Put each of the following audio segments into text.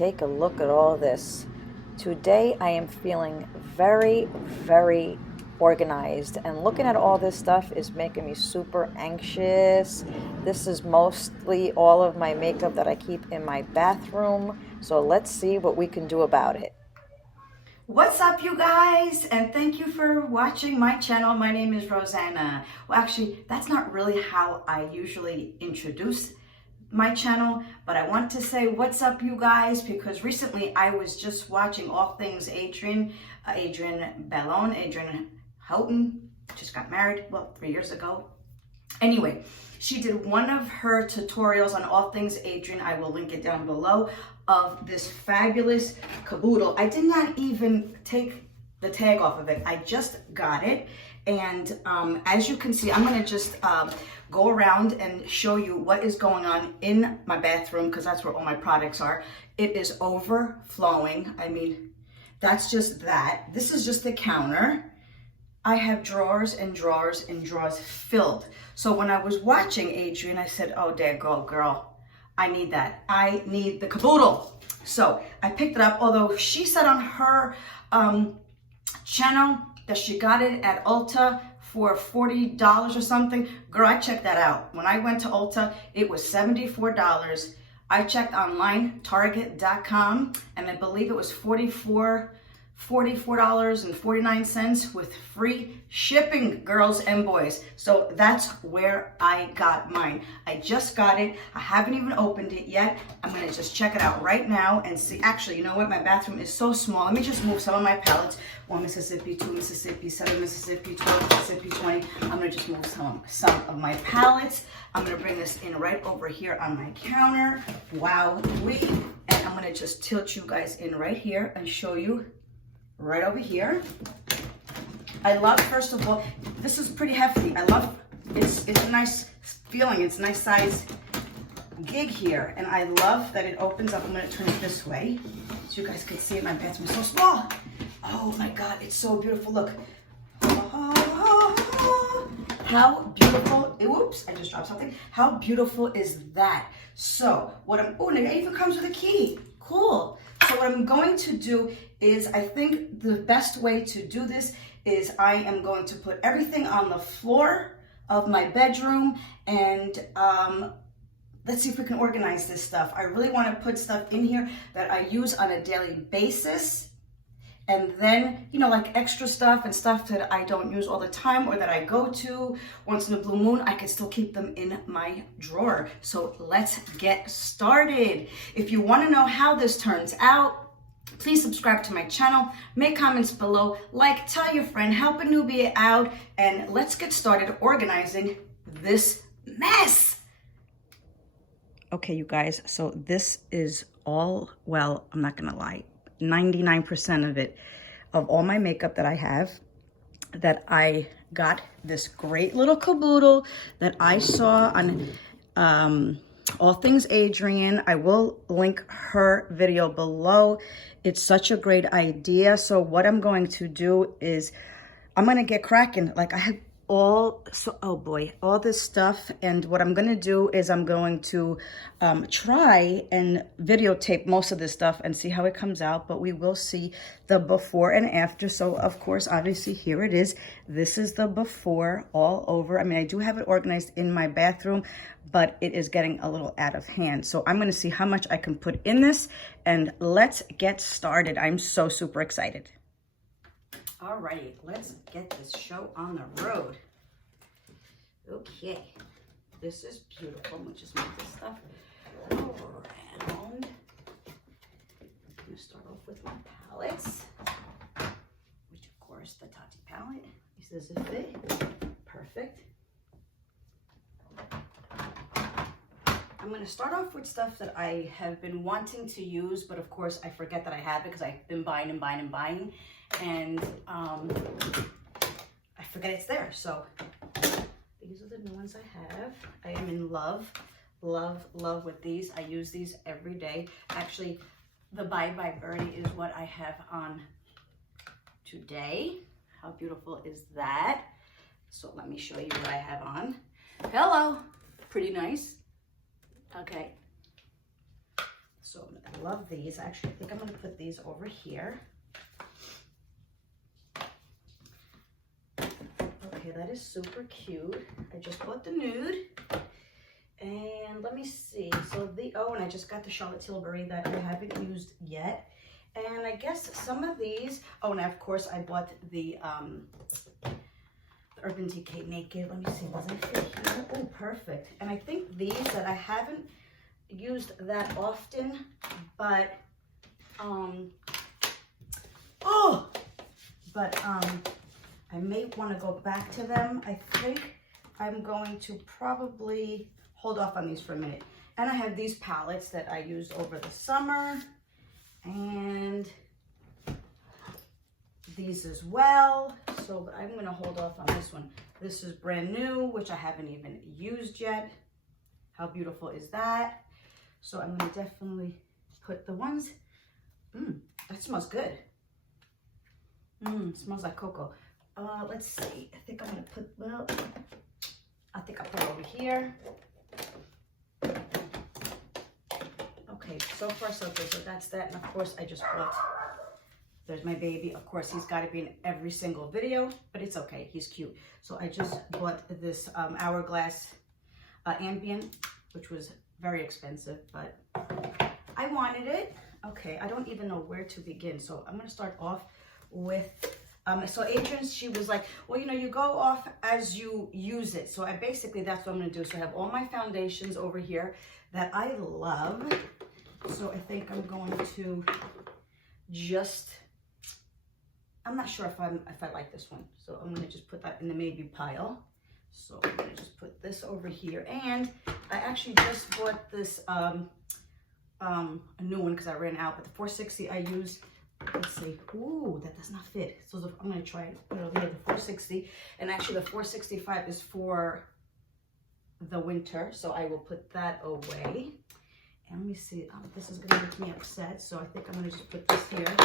take a look at all this. Today I am feeling very, very organized, and looking at all this stuff is making me super anxious. This is mostly all of my makeup that I keep in my bathroom, so let's see what we can do about it. What's up, you guys, and thank you for watching my channel. My name is Rosanna. Well, actually, that's not really how I usually introduce my channel, but I want to say what's up, you guys, because recently I was just watching all things Adrienne Bellone. Adrienne Houghton just got married, well, 3 years ago. Anyway, she did one of her tutorials on all things Adrienne. I will link it down below, of this fabulous caboodle. I did not even take the tag off of it. I just got it. And as you can see, I'm gonna just go around and show you what is going on in my bathroom, because that's where all my products are. It is overflowing. I mean, that's just that. This is just the counter. I have drawers and drawers and drawers filled. So when I was watching Adrienne, I said, oh, there go, girl. I need that. I need the caboodle. So I picked it up, although she said on her channel that she got it at Ulta for $40 or something. Girl, I checked that out. When I went to Ulta, it was $74. I checked online, Target.com, and I believe it was $44.49 with free shipping, girls and boys. So that's where I got mine. I just got it. I haven't even opened it yet. I'm gonna just check it out right now and see. Actually, you know what? My bathroom is so small. Let me just move some of my palettes. 1 Mississippi, 2 Mississippi, 7 Mississippi, 12 Mississippi, 20. I'm gonna just move some of my palettes. I'm gonna bring this in right over here on my counter. Wow, and I'm gonna just tilt you guys in right here and show you right over here. I love, first of all, this is pretty hefty. I love, it's a nice feeling. It's a nice size gig here. And I love that it opens up. I'm gonna turn it this way so you guys can see it. My bathroom is so small. Oh my God, it's so beautiful. Look. How beautiful, oops, I just dropped something. How beautiful is that? So what it even comes with a key. Cool. So what I'm going to do is, I think the best way to do this is I am going to put everything on the floor of my bedroom, and let's see if we can organize this stuff. I really want to put stuff in here that I use on a daily basis, and then, you know, like extra stuff and stuff that I don't use all the time or that I go to once in a blue moon, I can still keep them in my drawer. So let's get started. If you want to know how this turns out, please subscribe to my channel, make comments below, like, tell your friend, help a newbie out, and let's get started organizing this mess. Okay, you guys, so this is all, well, I'm not gonna lie, 99% of it, of all my makeup that I have, that I got this great little caboodle that I saw on all things Adrienne. I will link her video below. It's such a great idea. So what I'm going to do is I'm going to get cracking. Like, I have all this stuff, and what I'm going to do is I'm going to try and videotape most of this stuff and see how it comes out, but we will see the before and after. So of course, obviously, here it is. This is the before all over. I mean, I do have it organized in my bathroom, but it is getting a little out of hand. So I'm going to see how much I can put in this, and let's get started. I'm so super excited. All right, let's get this show on the road. Okay, this is beautiful. Let me just move this stuff around. I'm gonna start off with my palettes, which of course the Tati palette. This is a fit, perfect. I'm gonna start off with stuff that I have been wanting to use, but of course I forget that I have it because I've been buying and buying and buying. And I forget it's there. So these are the new ones I have. I am in love with these. I use these every day. Actually, the Bye Bye Birdie is what I have on today. How beautiful is that? So let me show you what I have on. Hello, pretty nice. Okay, So I love these. Actually, I think I'm going to put these over here. Okay, that is super cute. I just bought the nude. And let me see. So and I just got the Charlotte Tilbury that I haven't used yet. And I guess some of these, and of course I bought the Urban Decay Naked. Let me see, does it fit here? Oh, perfect. And I think these that I haven't used that often, but I may want to go back to them. I think I'm going to probably hold off on these for a minute. And I have these palettes that I used over the summer, and these as well. So I'm going to hold off on this one. This is brand new, which I haven't even used yet. How beautiful is that? So I'm going to definitely put the ones. That smells good. It smells like cocoa. Let's see. I think I'm going to put, I think I'll put it over here. Okay, so far so good. So that's that. And of course, I just bought, there's my baby. Of course, he's got to be in every single video, but it's okay. He's cute. So I just bought this Hourglass Ambient, which was very expensive, but I wanted it. Okay, I don't even know where to begin. So I'm going to start off with, so Adrian, she was like, well, you know, you go off as you use it. So basically, that's what I'm going to do. So I have all my foundations over here that I love. So I think I'm going to just, I'm not sure if I like this one. So I'm going to just put that in the maybe pile. So I'm going to just put this over here. And I actually just bought this, a new one because I ran out. But the 460 I used, let's see. Ooh, that does not fit. So I'm going to try it. Put it over here, the 460. And actually the 465 is for the winter. So I will put that away. And let me see. This is going to make me upset. So I think I'm going to just put this here.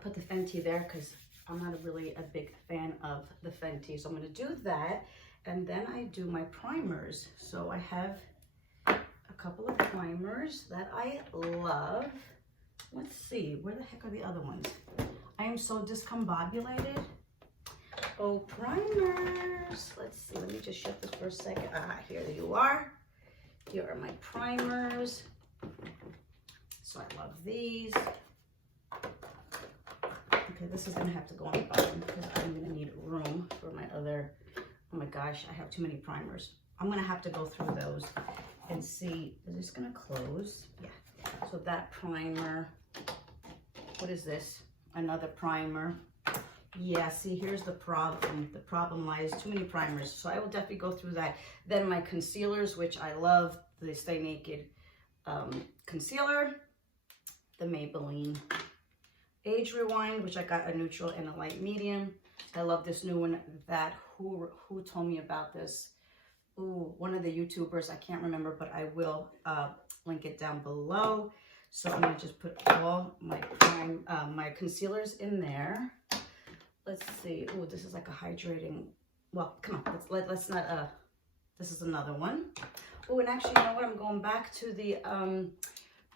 Put the Fenty there because I'm not really a big fan of the Fenty. So I'm going to do that. And then I do my primers. So I have a couple of primers that I love. Let's see. Where the heck are the other ones? I am so discombobulated. Oh, primers. Let's see. Let me just shut this for a second. Here you are. Here are my primers. So I love these. Okay, this is going to have to go on the bottom because I'm going to need room for my other, oh my gosh, I have too many primers. I'm going to have to go through those and see, is this going to close? Yeah. So that primer, what is this? Another primer. Yeah, see, here's the problem. The problem lies too many primers. So I will definitely go through that. Then my concealers, which I love, the Stay Naked concealer, the Maybelline Age Rewind, which I got a neutral and a light medium. I love this new one that, who told me about this? Ooh, one of the YouTubers, I can't remember, but I will link it down below. So I'm gonna just put all my my concealers in there. Let's see. Oh, this is like a hydrating. Well, come on. Let's not. This is another one. Oh, and actually, you know what? I'm going back to the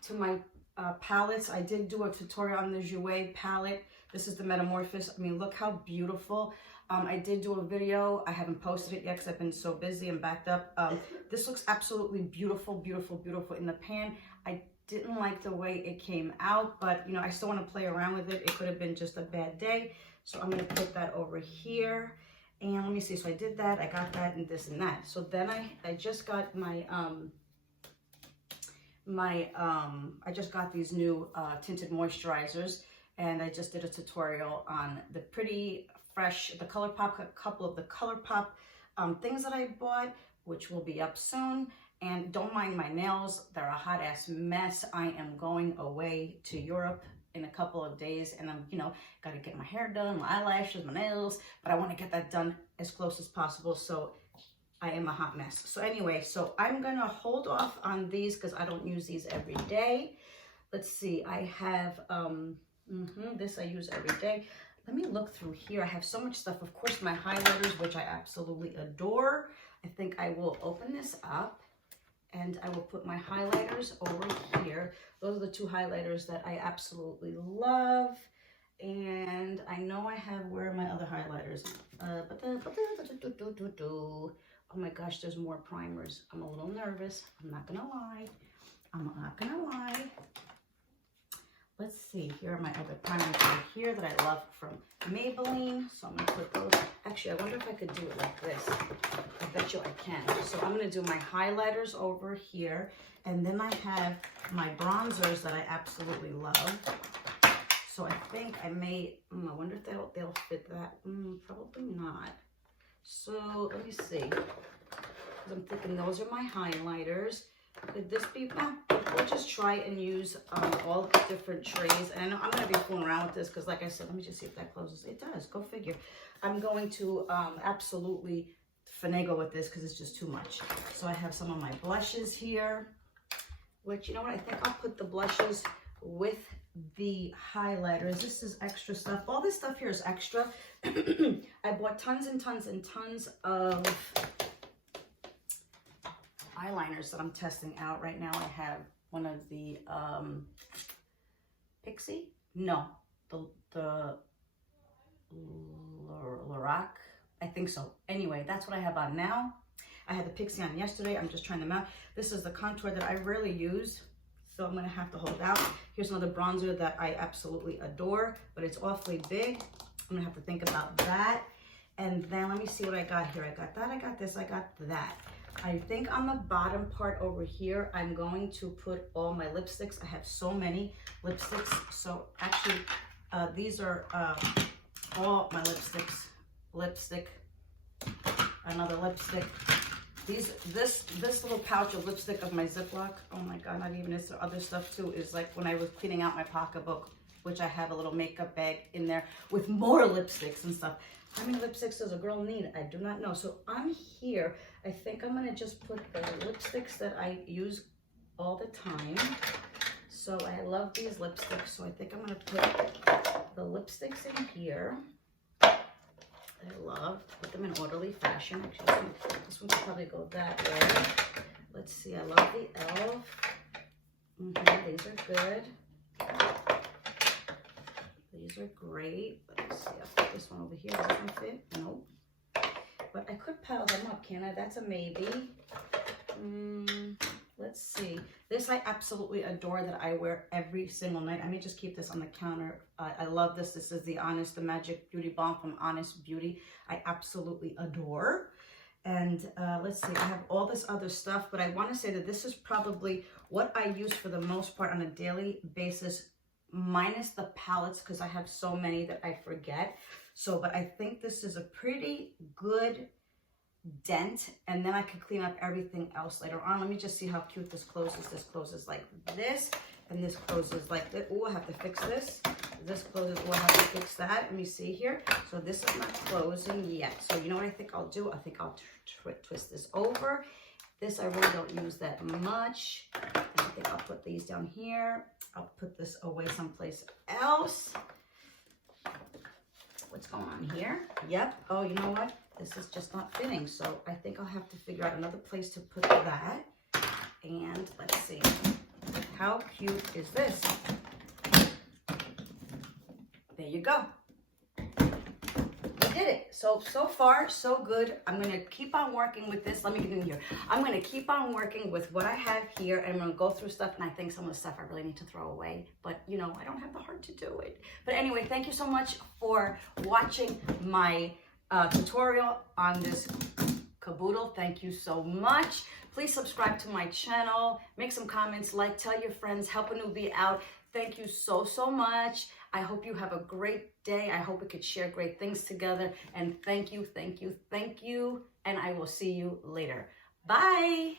to my palettes. I did do a tutorial on the Jouer palette. This is the Metamorphosis. I mean, look how beautiful. I did do a video. I haven't posted it yet because I've been so busy and backed up. This looks absolutely beautiful, beautiful, beautiful in the pan. I didn't like the way it came out, but you know, I still want to play around with it. It could have been just a bad day. So I'm going to put that over here. And let me see. So I did that. I got that and this and that. So then I just got my, I just got these new tinted moisturizers. And I just did a tutorial on the Pretty Fresh, the ColourPop, a couple of the ColourPop things that I bought, which will be up soon. And don't mind my nails. They're a hot ass mess. I am going away to Europe in a couple of days, and I'm, you know, got to get my hair done, my eyelashes, my nails, but I want to get that done as close as possible. So I am a hot mess. So anyway, so I'm going to hold off on these because I don't use these every day. Let's see. I have, this I use every day. Let me look through here. I have so much stuff. Of course, my highlighters, which I absolutely adore. I think I will open this up And I will put my highlighters over here. Those are the two highlighters that I absolutely love. And I know I have, where are my other highlighters? Oh my gosh, there's more primers. I'm a little nervous. I'm not gonna lie. I'm not gonna lie. Let's see, here are my other primers right here that I love from Maybelline. So I'm gonna put those. Actually, I wonder if I could do it like this. I bet you I can. So I'm gonna do my highlighters over here. And then I have my bronzers that I absolutely love. So I think I may, I wonder if they'll fit that. Probably not. So let me see. I'm thinking those are my highlighters. Could this be, we'll just try and use all the different trays. And I know I'm going to be fooling around with this because, like I said, let me just see if that closes. It does. Go figure. I'm going to absolutely finagle with this because it's just too much. So I have some of my blushes here, which, you know what, I think I'll put the blushes with the highlighters. This is extra stuff. All this stuff here is extra. I bought tons and tons and tons of eyeliners that I'm testing out right now. I have one of the Pixie, no, the Lorac, I think so. Anyway, that's what I have on now. I had the Pixie on yesterday. I'm just trying them out. This is the contour that I rarely use, so I'm gonna have to hold out. Here's another bronzer that I absolutely adore, but it's awfully big. I'm gonna have to think about that. And then let me see what I got here. I got that, I got this, I got that. I think on the bottom part over here, I'm going to put all my lipsticks. I have so many lipsticks. So actually, these are all my lipsticks. Lipstick, another lipstick. This little pouch of lipstick of my Ziploc, oh my God, not even this, other stuff too, is like when I was cleaning out my pocketbook, which I have a little makeup bag in there with more lipsticks and stuff. How many lipsticks does a girl need? I do not know. So on here, I think I'm gonna just put the lipsticks that I use all the time. So I love these lipsticks. So I think I'm gonna put the lipsticks in here. I love, put them in orderly fashion. Actually, this one could probably go that way. Let's see, I love the e.l.f. These are good. These are great. Let's see, I'll put this one over here. Does this one fit? Nope. But I could pile them up, can I? That's a maybe. Let's see. This I absolutely adore, that I wear every single night. I may just keep this on the counter. I love this. This is the Magic Beauty Balm from Honest Beauty. I absolutely adore. And let's see, I have all this other stuff, but I want to say that this is probably what I use for the most part on a daily basis, minus the palettes, because I have so many that I forget. So, but I think this is a pretty good dent, and then I can clean up everything else later on. Let me just see how cute this closes. This closes like this, and this closes like this. Oh, I have to fix this. This closes. Oh, I have to fix that. Let me see here. So this is not closing yet. So you know what I think I'll do? I think I'll twist this over. This I really don't use that much. And I think I'll put these down here. I'll put this away someplace else. What's going on here? Yep. Oh, you know what? This is just not fitting. So I think I'll have to figure out another place to put that. And let's see. How cute is this? There you go. We did it. So far, so good. I'm going to keep on working with this. Let me get in here. I'm going to keep on working with what I have here, and I'm going to go through stuff, and I think some of the stuff I really need to throw away. But, you know, I don't have the heart to do it. But anyway, thank you so much for watching my tutorial on this Caboodle. Thank you so much. Please subscribe to my channel. Make some comments, like, tell your friends, help a newbie out. Thank you so much. I hope you have a great day. I hope we could share great things together. And thank you. And I will see you later. Bye.